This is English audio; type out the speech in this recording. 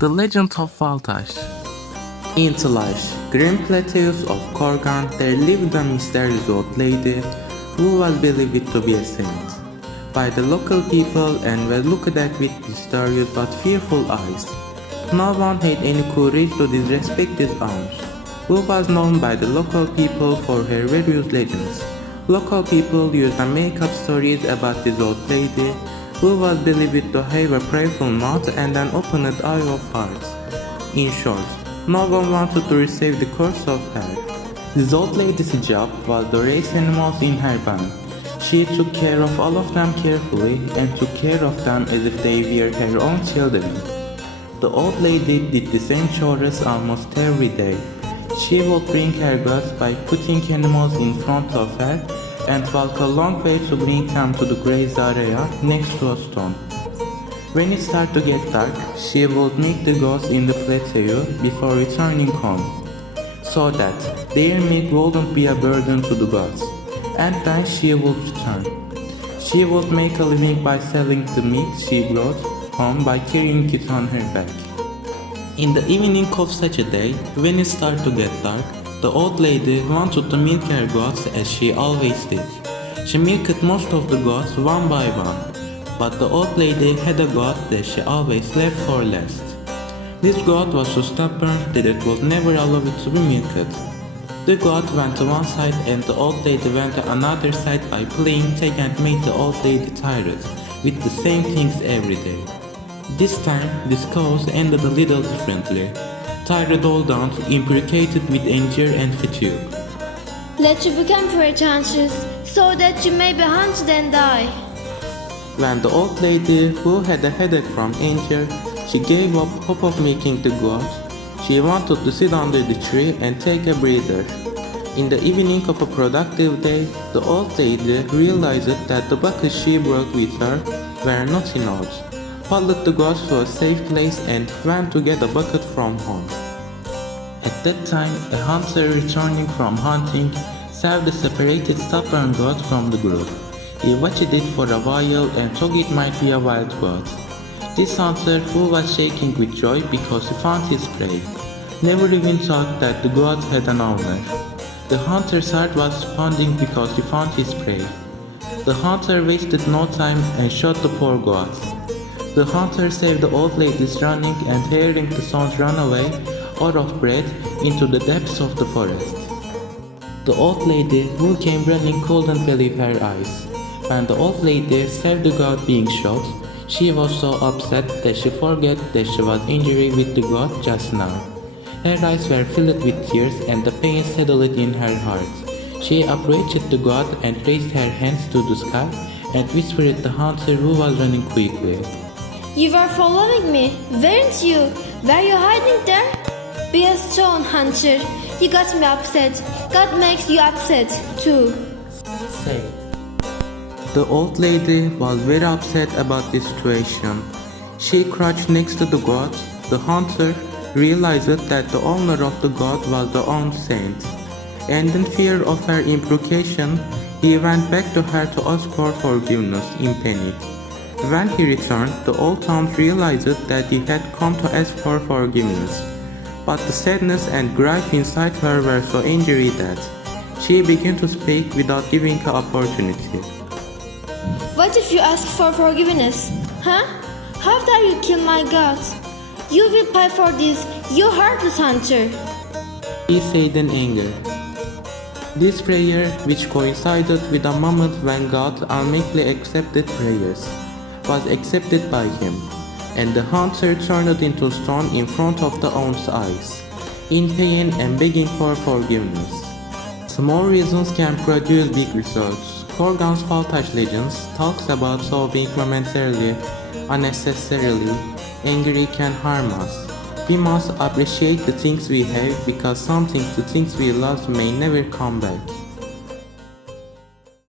The Legend of Faltaş. In Faltaş, Grim Plateaus of Korgan, there lived a mysterious old lady who was believed to be a saint by the local people and was looked at with mysterious but fearful eyes. No one had any courage to disrespect this aunt, who was known by the local people for her various legends. Local people used to make up stories about this old lady, who was believed to have a prayerful mouth and an opened eye of hearts. In short, no one wanted to receive the curse of her. This old lady's job was to raise animals in her barn. She took care of all of them carefully and took care of them as if they were her own children. The old lady did the same chores almost every day. She would bring her goods by putting animals in front of her and walk a long way to bring them to the graze area next to a stone. When it started to get dark, she would milk the goats in the plateau before returning home, so that their milk wouldn't be a burden to the goats, and then she would return. She would make a living by selling the meat she brought home by carrying it on her back. In the evening of such a day, when it started to get dark, the old lady wanted to milk her goats as she always did. She milked most of the goats one by one, but the old lady had a goat that she always left for last. This goat was so stubborn that it was never allowed to be milked. The goat went to one side and the old lady went to another side by playing tag and made the old lady tired with the same things every day. This time, this cause ended a little differently. Tired old aunt imprecated with anger and fatigue. Let you become pretentious, so that you may be hunted and die. When the old lady, who had a headache from anger, she gave up hope of making the goat, she wanted to sit under the tree and take a breather. In the evening of a productive day, the old lady realized that the buckets she brought with her were not enough. Followed the goats to a safe place and went to get a bucket from home. At that time, a hunter returning from hunting saved the separated stubborn goat from the group. He watched it for a while and thought it might be a wild goat. This hunter, who was shaking with joy because he found his prey, never even thought that the goat had an owner. The hunter's heart was pounding because he found his prey. The hunter wasted no time and shot the poor goat. The hunter saved the old ladies running and hearing the sons run away, out of breath, into the depths of the forest. The old lady who came running couldn't believe her eyes. When the old lady saved the goat being shot, she was so upset that she forgot that she was injured with the goat just now. Her eyes were filled with tears and the pain settled in her heart. She approached the goat and raised her hands to the sky and whispered to the hunter who was running quickly. You were following me, weren't you? Were you hiding there? Be a strong hunter. You got me upset. God makes you upset, too. Say. The old lady was very upset about this situation. She crouched next to the goat. The hunter realized that the owner of the goat was the own saint, and in fear of her imprecation, he went back to her to ask for forgiveness in panic. When he returned, the old aunt realized that he had come to ask for forgiveness, but the sadness and grief inside her were so angry that she began to speak without giving her opportunity. What if you ask for forgiveness? Huh? How dare you kill my God? You will pay for this, you heartless hunter. He said in anger. This prayer, which coincided with a moment when God unmeekly accepted prayers, was accepted by him, and the hunter turned into stone in front of the aunt's eyes, in pain and begging for forgiveness. Small reasons can produce big results. Korgan's Faltaş legends talks about how being momentarily, unnecessarily angry can harm us. We must appreciate the things we have because sometimes the things we lost may never come back.